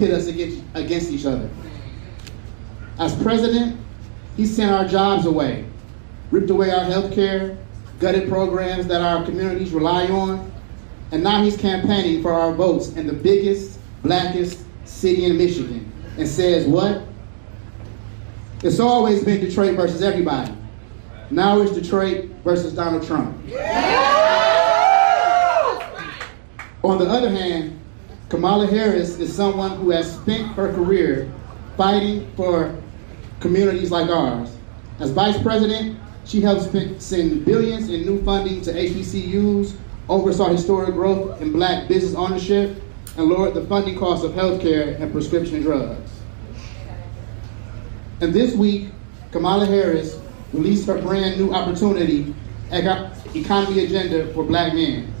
pit us against each other. As president, he sent our jobs away, ripped away our health care, gutted programs that our communities rely on, and now he's campaigning for our votes in the biggest, blackest city in Michigan, and says what? It's always been Detroit versus everybody. Now it's Detroit versus Donald Trump. On the other hand, Kamala Harris is someone who has spent her career fighting for communities like ours. As vice president, she helped send billions in new funding to HBCUs, oversaw historic growth in black business ownership, and lowered the funding costs of healthcare and prescription drugs. And this week, Kamala Harris released her brand new opportunity economy agenda for black men.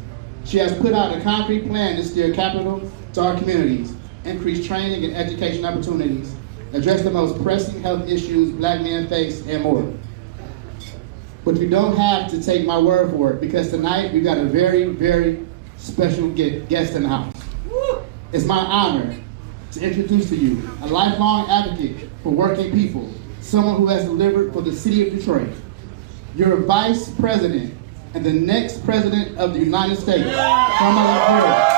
She has put out a concrete plan to steer capital to our communities, increase training and education opportunities, address the most pressing health issues black men face, and more. But you don't have to take my word for it, because tonight we've got a very, very special guest in the house. It's my honor to introduce to you a lifelong advocate for working people, someone who has delivered for the city of Detroit. Your vice president and the next president of the United States, Kamala Harris.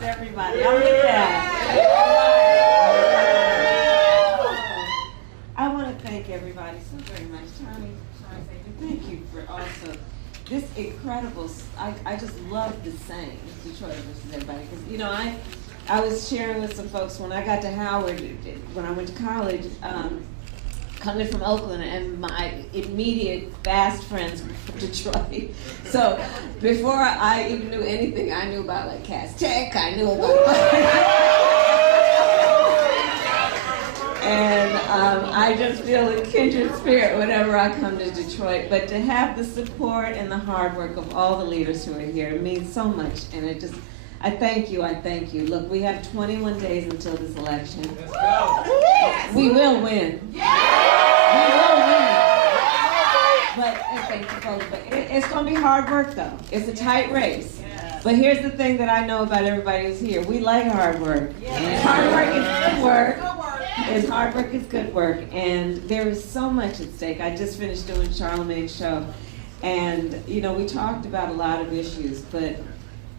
Everybody, I'm with that. I want to thank everybody so very much. Charlie, thank you for also this incredible. I just love the saying Detroit versus everybody, because you know I was sharing with some folks when I got to Howard when I went to college. Coming from Oakland, and my immediate fast friends were from Detroit. So before I even knew anything, I knew about like Cass Tech, I knew about and I just feel a kindred spirit whenever I come to Detroit. But to have the support and the hard work of all the leaders who are here, it means so much, and it just, I thank you, I thank you. Look, we have 21 days until this election. Let's go. Yes. We will win. Yes. We will win. But thank you, folks. But it's going to be hard work, though. It's a tight race. Yes. But here's the thing that I know about everybody who's here. We like hard work. Yes. Hard work is good work. Yes. Hard work is good work. And there is so much at stake. I just finished doing Charlemagne's show. And, you know, we talked about a lot of issues, but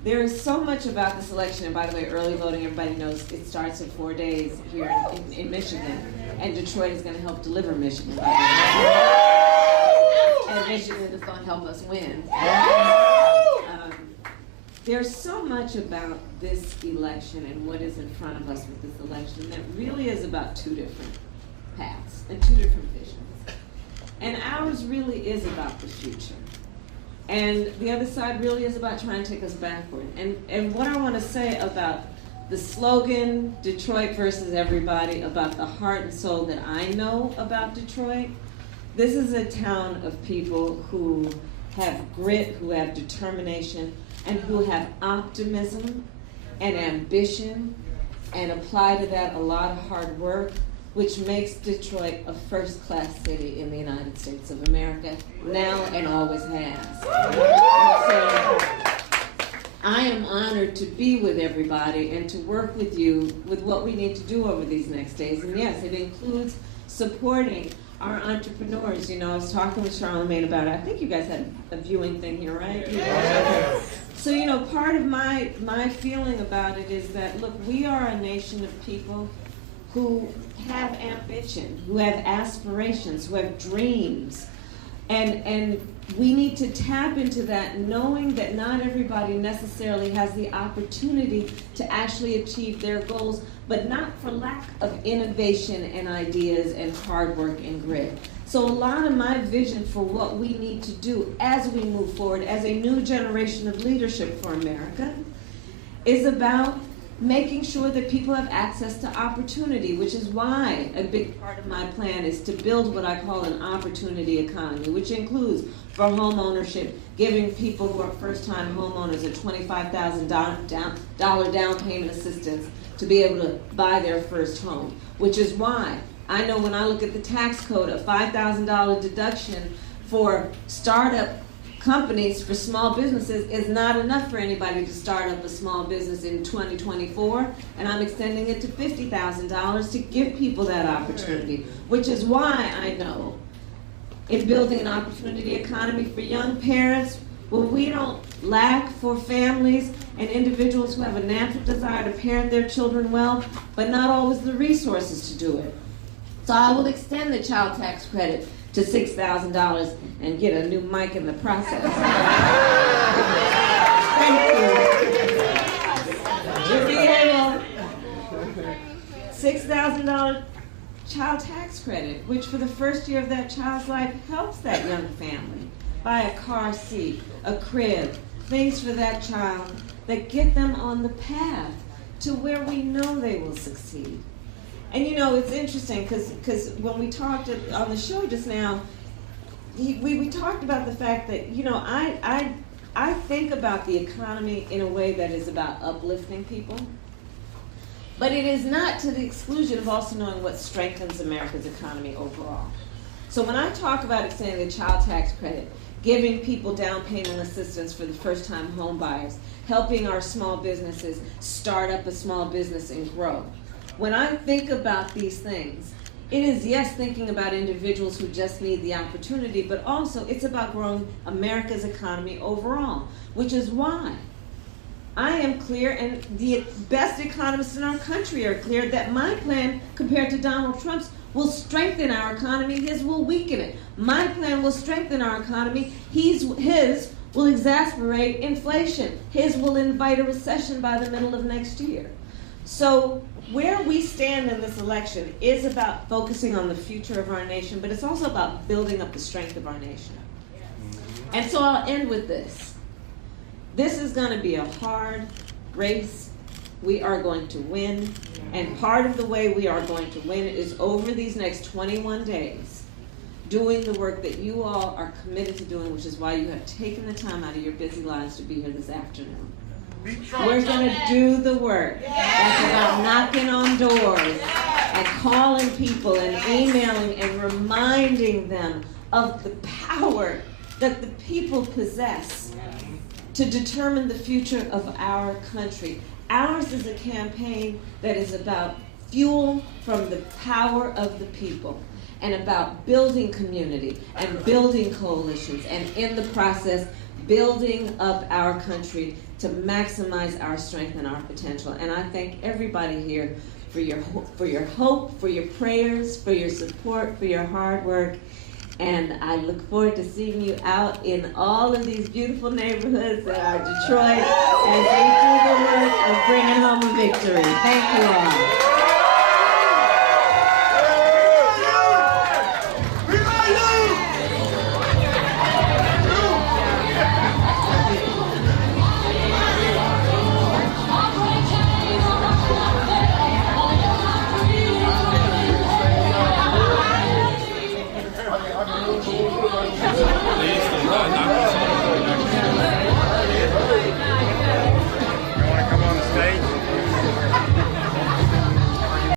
there is so much about this election, and by the way, early voting, everybody knows it starts in 4 days here in Michigan, and Detroit is going to help deliver Michigan. And Michigan is going to help us win. There's so much about this election and what is in front of us with this election that really is about two different paths and two different visions. And ours really is about the future. And the other side really is about trying to take us backward. And what I want to say about the slogan, Detroit versus everybody, about the heart and soul that I know about Detroit, this is a town of people who have grit, who have determination, and who have optimism and ambition, and apply to that a lot of hard work, which makes Detroit a first-class city in the United States of America, now and always has. And so, I am honored to be with everybody and to work with you with what we need to do over these next days. And yes, it includes supporting our entrepreneurs. You know, I was talking with Charlemagne about it. I think you guys had a viewing thing here, right? Yes. So, you know, part of my feeling about it is that, look, we are a nation of people who have ambition, who have aspirations, who have dreams. And we need to tap into that, knowing that not everybody necessarily has the opportunity to actually achieve their goals, but not for lack of innovation and ideas and hard work and grit. So a lot of my vision for what we need to do as we move forward as a new generation of leadership for America is about making sure that people have access to opportunity, which is why a big part of my plan is to build what I call an opportunity economy, which includes for home ownership, giving people who are first-time homeowners a $25,000 down payment assistance to be able to buy their first home, which is why I know when I look at the tax code, a $5,000 deduction for startup companies for small businesses is not enough for anybody to start up a small business in 2024, and I'm extending it to $50,000 to give people that opportunity, which is why I know in building an opportunity economy for young parents, where we don't lack for families and individuals who have a natural desire to parent their children well, but not always the resources to do it. So I will extend the child tax credit to $6,000 and get a new mic in the process. Thank you. To be able, $6,000 child tax credit, which for the first year of that child's life helps that young family buy a car seat, a crib, things for that child that get them on the path to where we know they will succeed. And you know, it's interesting because when we talked on the show just now, we talked about the fact that, you know, I think about the economy in a way that is about uplifting people, but it is not to the exclusion of also knowing what strengthens America's economy overall. So when I talk about extending the child tax credit, giving people down payment assistance for the first-time home buyers, helping our small businesses start up a small business and grow, when I think about these things, it is, yes, thinking about individuals who just need the opportunity, but also it's about growing America's economy overall, which is why I am clear, and the best economists in our country are clear, that my plan compared to Donald Trump's will strengthen our economy, his will weaken it. My plan will strengthen our economy, his will exacerbate inflation, his will invite a recession by the middle of next year. So where we stand in this election is about focusing on the future of our nation, but it's also about building up the strength of our nation. And so I'll end with this. This is going to be a hard race. We are going to win. And part of the way we are going to win is over these next 21 days, doing the work that you all are committed to doing, which is why you have taken the time out of your busy lives to be here this afternoon. We're going to do the work. That's about knocking on doors and calling people and emailing and reminding them of the power that the people possess to determine the future of our country. Ours is a campaign that is about fuel from the power of the people and about building community and building coalitions and in the process building up our country to maximize our strength and our potential. And I thank everybody here for your hope, for your prayers, for your support, for your hard work. And I look forward to seeing you out in all of these beautiful neighborhoods that are Detroit as we do the work of bringing home a victory. Thank you all.